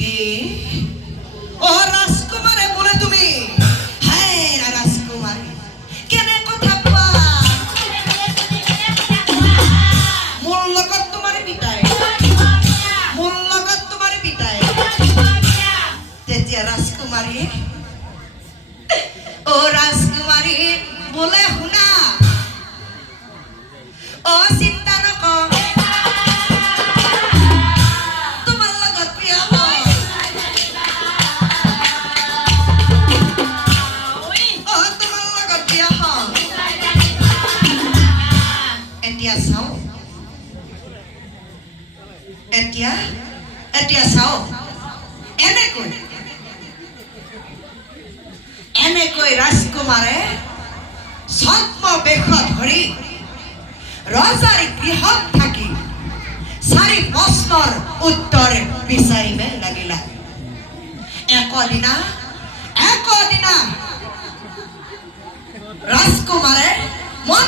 কি ও ৰাজকুমাৰে বলে তুমি হ্যাঁ ৰাজকুমাৰী কেনে কথা কোৱা মোৰ লগত তোমাৰ পিতাই তেতিয়া ৰাজকুমাৰী ও ৰাজকুমাৰী বলে শুনা ও চিন্তা নকৰ তোমাৰ লগত বিয়া হয় ও তোমাৰ লগত বিয়া হয় এতিয়া চাও এতিয়া চাও এনেকৈ রাজকুমারে ছদ্ম বেশ ধরি রজার গৃহত থাকি 4 বছর উত্তর বিচারিবে লাগিলা একদিনা রাজকুমারে মন